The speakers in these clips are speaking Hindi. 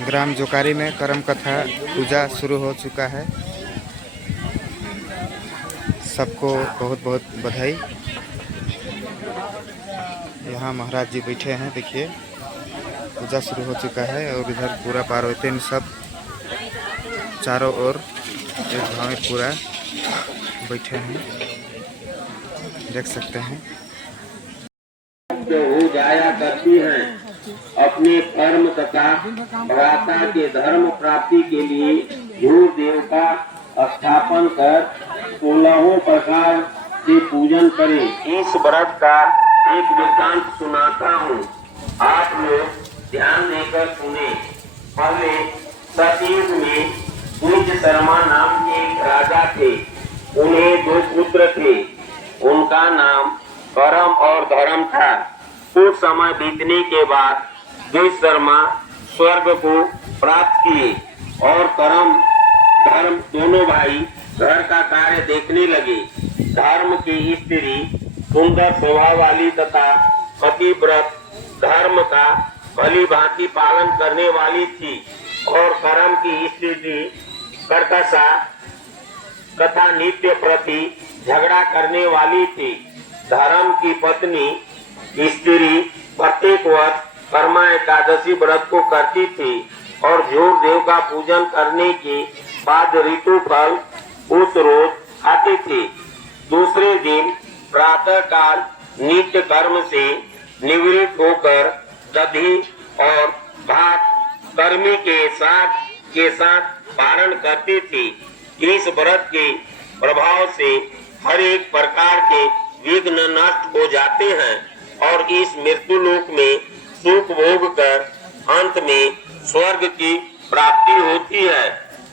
ग्राम जोकारी में करम कथा पूजा शुरू हो चुका है। सबको बहुत बहुत बधाई। यहाँ महाराज जी बैठे हैं, देखिए पूजा शुरू हो चुका है और इधर पूरा पार्वतीन सब चारों ओर एक भाव में पूरा बैठे हैं, देख सकते हैं। जो हो जाया करती हैं, अपने कर्म तथा भ्राता के धर्म प्राप्ति के लिए ध्रुव देव का स्थापन कर 16 प्रकार से पूजन करें। इस व्रत का एक वृत्तांत सुनाता हूँ, आप लोग ध्यान देकर सुने। पहले सतयुग में पूज्य शर्मा नाम के एक राजा थे। उन्हें 2 पुत्र थे। उनका नाम करम और धर्म था। कुछ समय बीतने के बाद द्विज शर्मा स्वर्ग को प्राप्त किए और करम धर्म दोनों भाई घर का कार्य देखने लगे। धर्म की स्त्री सुंदर स्वभाव वाली तथा पतिव्रत धर्म का भली भांति पालन करने वाली थी और करम की स्त्री कर्कशा तथा नित्य प्रति झगड़ा करने वाली थी। धर्म की पत्नी स्त्री प्रत्येक वर्ष कर्मा एकादशी व्रत को करती थी और जोर देव का पूजन करने के बाद ऋतु फल उस रोज खाती थी। दूसरे दिन प्रातः काल नित्य कर्म से निवृत्त होकर दधी और भात कर्मी के साथ पारण करती थी। इस व्रत के प्रभाव से हर एक प्रकार के विघ्न नष्ट हो जाते हैं और इस मृत्यु लोक में सुख भोग कर अंत में स्वर्ग की प्राप्ति होती है।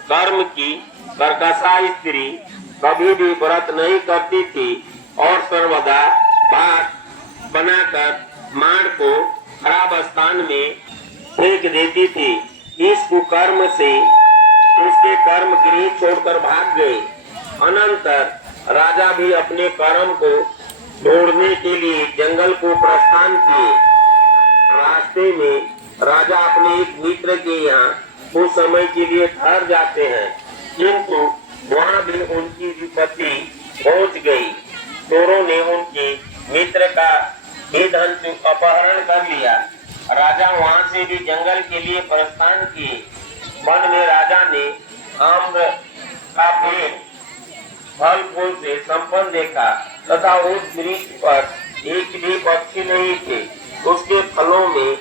कर्म की कर्कशा स्त्री कभी भी व्रत नहीं करती थी और सर्वदा भात बनाकर माड़ को खराब स्थान में फेंक देती थी। इस कुकर्म से उसके कर्म गृह छोड़कर भाग गए। अनंतर राजा भी अपने कर्म को ढूंढने के लिए जंगल को प्रस्थान किए। रास्ते में राजा अपने एक मित्र के यहाँ कुछ समय के लिए ठहर जाते हैं, किंतु वहाँ भी उनकी विपत्ति पहुँच गई। चोरों ने उनके मित्र का धन अपहरण कर लिया। राजा वहाँ से भी जंगल के लिए प्रस्थान किए। वन में राजा ने आम्र का पेड़ फल फूल से संपन्न देखा तथा उस वृक्ष पर एक भी पक्षी नहीं थे। उसके फलों में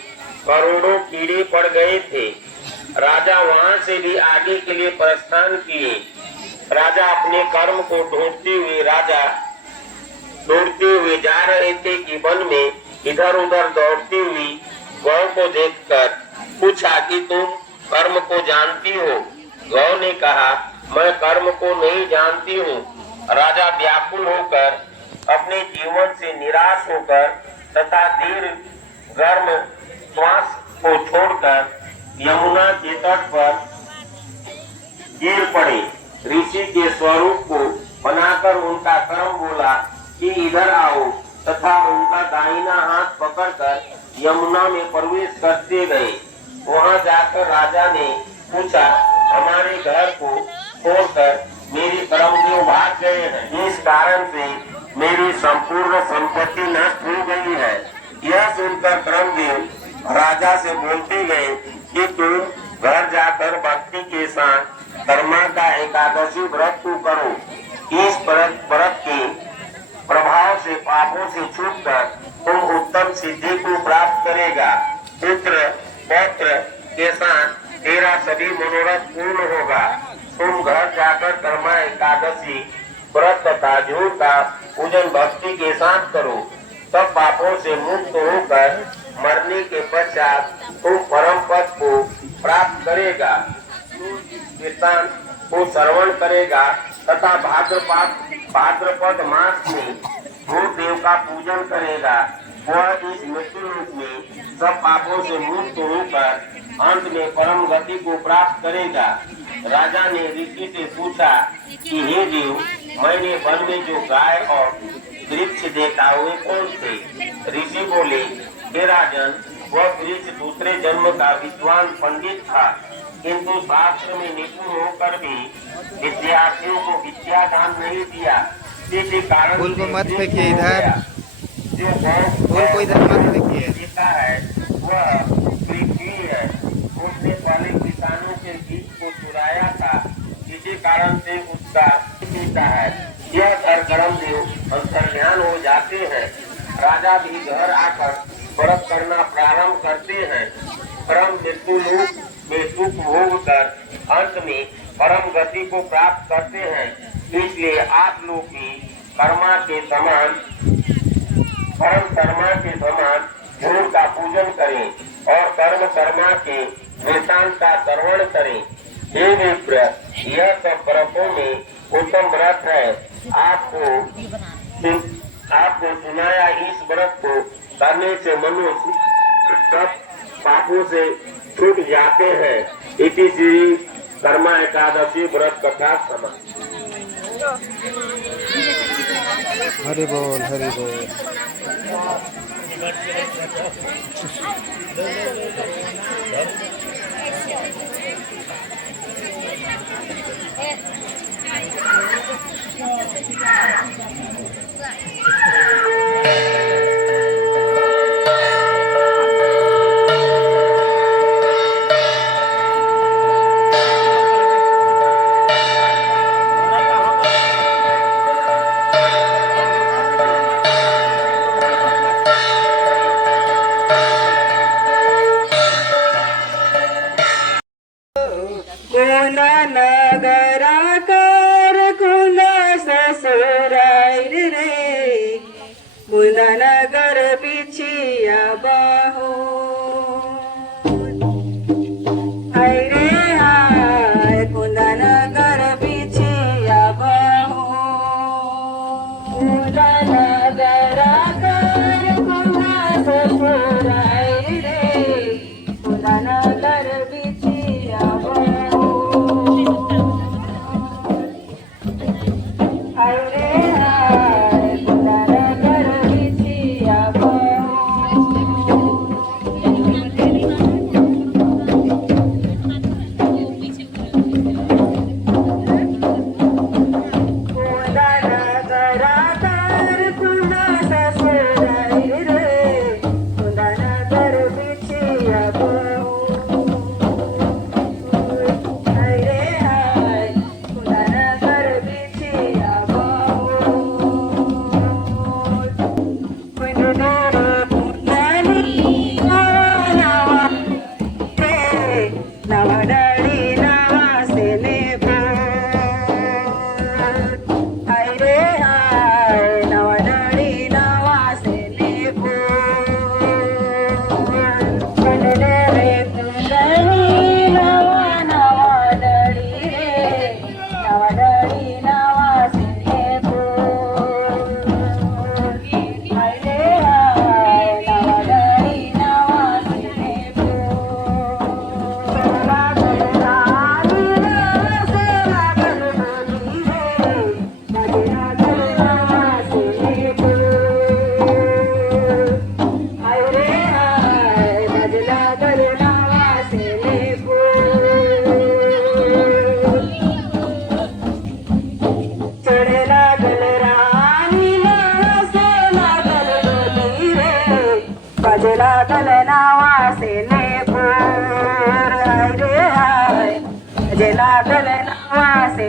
करोड़ों कीड़े पड़ गए थे। राजा वहां से भी आगे के लिए प्रस्थान किए। राजा अपने कर्म को दौड़ते हुए जा रहे थे कि वन में इधर उधर दौड़ती हुई गौ को देखकर पूछा कि तुम कर्म को जानती हो? गौ ने कहा, मैं कर्म को नहीं जानती हूँ। राजा व्याकुल होकर अपने जीवन से निराश होकर तथा दीर्घ गर्म श्वास को छोड़कर यमुना के तट पर गिर पड़े। ऋषि के स्वरूप को बनाकर उनका कर्म बोला कि इधर आओ तथा उनका दाहिना हाथ पकड़कर यमुना में प्रवेश करते गए। वहां जाकर राजा ने पूछा, हमारे घर को छोड़कर मेरे कर्मदेव भाग गए हैं, इस कारण से मेरी संपूर्ण संपत्ति नष्ट हो गई है। यह सुनकर कर्मदेव राजा से बोलते गए कि तुम घर जाकर भक्ति के साथ कर्मा का एकादशी व्रत को करो। इस व्रत के प्रभाव से पापों से छूटकर तुम उत्तम सिद्धि को प्राप्त करेगा। पुत्र पौत्र के साथ तेरा सभी मनोरथ पूर्ण होगा। तुम घर जाकर कर्मा एकादशी व्रत तथा जूर का पूजन भक्ति के साथ करो। सब पापों से मुक्त होकर मरने के पश्चात तुम परम पद को प्राप्त करेगा। कीर्तन को श्रवण करेगा तथा भाद्रपद मास में भूत देव का पूजन करेगा। वह इस मृत्यु लोक में सब पापों से मुक्त होकर अंत में परम गति को प्राप्त करेगा। राजा ने ऋषि से पूछा कि हे देव, मैंने वन में जो गाय और वृक्ष देखा वे कौन थे? ऋषि बोले, हे राजन, वह वृक्ष दूसरे जन्म का विद्वान पंडित था, किंतु शास्त्र में निपुण होकर भी विद्यार्थियों को विद्या दान नहीं दिया। इसी कारण फूल को मत से फेंकिए हो इधर। गया। जो फूल को इधर मत फेंकिए। जीता है वह पृथ्वी है। उसने पहले किसानों के बीज को चुराया था, इसी कारण से उसका पीता है। यह कर्म देव अंतर्ध्यान हो जाते हैं। राजा भी घर आकर व्रत करना प्रारंभ करते हैं। परम मृत्यु लोक में सुख भोग कर अंत में परम गति को प्राप्त करते हैं। इसलिए आप लोग भी कर्मा के समान परम कर्मा के समान गुरु का पूजन करें और कर्म कर्मा के वृत्तांत का श्रवण करें। हे विप्र, यह सब व्रतों में उत्तम व्रत है। आपको सुनाया, इस व्रत को करने से मनुष्य सब पापों से छूट जाते हैं। इसी श्री कर्मा एकादशी व्रत कथा समाप्त। हरि बोल, हरि बोल। नगराकार कुला ससुराइर रे, मुंदा नगर पिछिया बाहो। हाय रे हाय, मुंदा नगर पिछिया बाहो। मुंदा नगराकार कुला ससुराइर रे, मुंदा नगर पिछिया बाहो। लागल नावासे लेपूर, हाय रे हाय, जे लागल नावासे